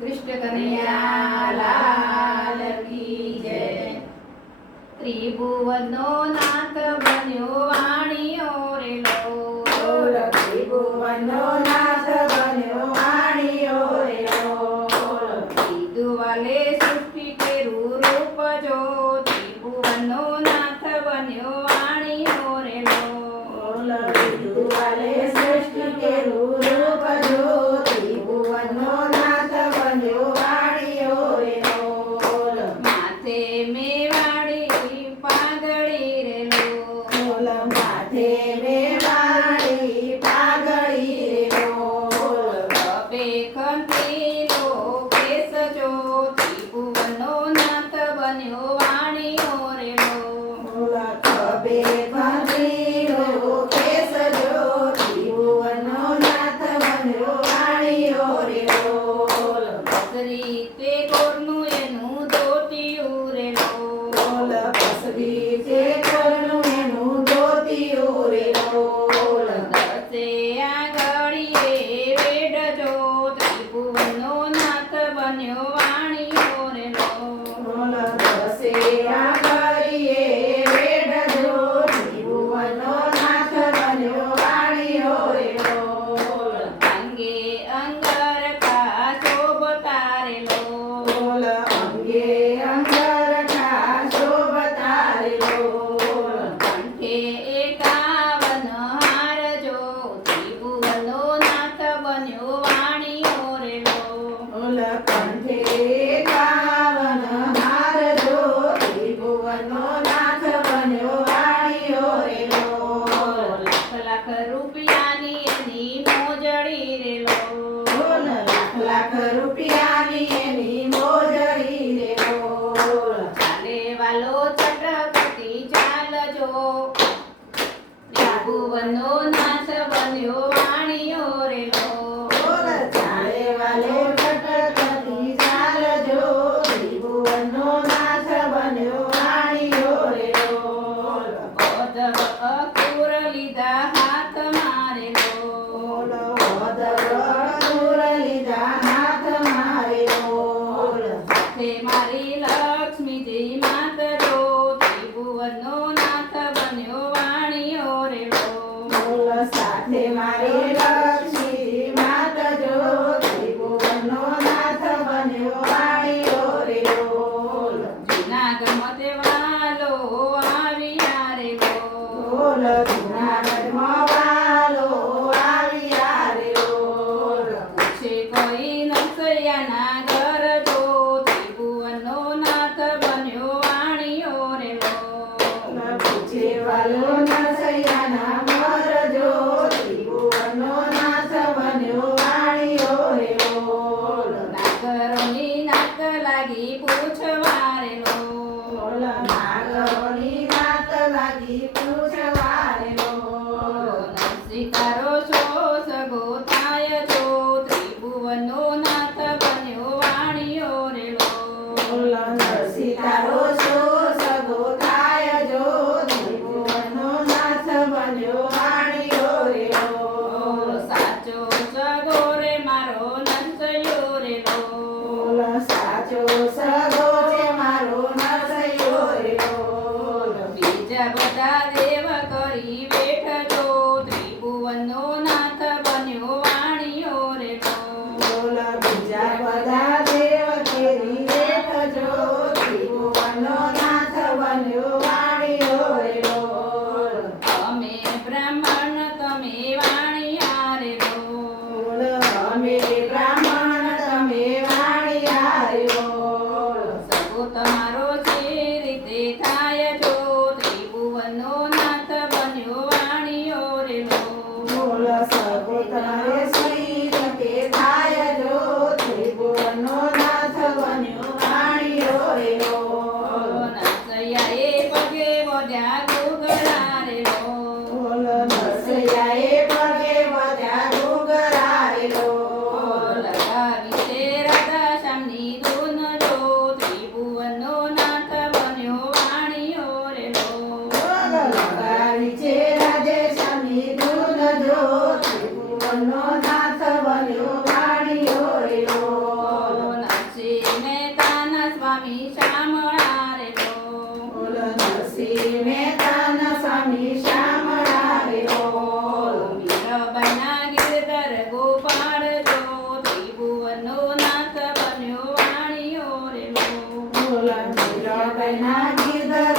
કૃષ્ણ કનૈયા લાલ કી જય. ત્રિભુવનનો નાથ બન્યો વાણિયો રે લો. ત્રિભુવનનો નાથ બન્યો વાણિયો રે લો. કીધું વાલે સૃષ્ટિ કેરું રૂપ જો. ત્રિભુવનનો નાથ બન્યો વાણિયો રે લો. કીધું વાલે સૃષ્ટિ કેરું રૂપ જો. ત્રિભુવનનો નાથ બન્યો વાણિયો રે લો. માથે મેવાડી પાઘડી રે લો. માથે મેવાડી પાઘડી રે લો. કપે ખંતીલો કેસ જો. ત્રિભુવનનો નાથ બન્યો વાણિયો રે લો. કપે ખંતીલો કેસ જો. ત્રિભુવનનો નાથ બન્યો વાણિયો રે લો. પસરી તે ગોરનું એનું ધોતિયું રે લો. પસરી તે ગોરનું એનું ધોતિયું રે લો. દસે આંગળીએ વેડ જો. ત્રિભુવનનો નાથ બન્યો વાણિયો રે લો. દસે આંગળીએ વેડ જો. ત્રિભુવનનો નાથ બન્યો વાણિયો રે લો. અંગે અંગરખા શોભતા રે લો. અંગે અંગરખા શોભતા રે લો. કંઠે એકાવન હાર જો. ત્રિભુવનનો નાથ બન્યો વાણિયો રે લો. કંઠે એકાવન હાર જો. ત્રિભુવનનો નાથ બન્યો વાણિયો રે લો. લાખ લાખ રૂપિયાની એની મોજડી રે લો. લાખ લાખ રૂપિયાની એની મોજડી રે લો. ચાલે વાલો ચટકતી ચાલજો. ત્રિભુવનનો નાથ બન્યો વાણિયો રે લો. ચાલે વાલે ટટકતી ચાલજો. ત્રિભુવનનો નાથ બન્યો વાણિયો રે લો. ઓધવ અકુર લીધા હાથ મારે લો. દૂર લીધા હાથ મારે લો. હે મારી લક્ષ્મીજી માત જો. ત્રિભુવનનો નાથ બન્યો વાણિયો રે લો. સાથે મારી લક્ષ્મી માત જો. ત્રિભુવનનો નાથ બન્યો વાણિયો રે લો. જૂના ગમતે વાલો આવ્યા રે લો. જૂનાગઢમાં વાલો આવ્યા રે લો. છે કોઈ નસૈયાના ઘર જો. ત્રિભુવનનો નાથ બન્યો વાણિયો રે લો. પૂછે વાલો નસૈયાના મર જો. ત્રિભુવનનો નાથ બન્યો વાણિયો રે લો. નાગરોની નાક લાગી પૂછવા રે લો. નાગરોની નાત લાગી પૂછવા રે લો. સ્વીકારો છો સગો થાય જો. ત્રિભુવનનો મીરાબાઈના ગીરધર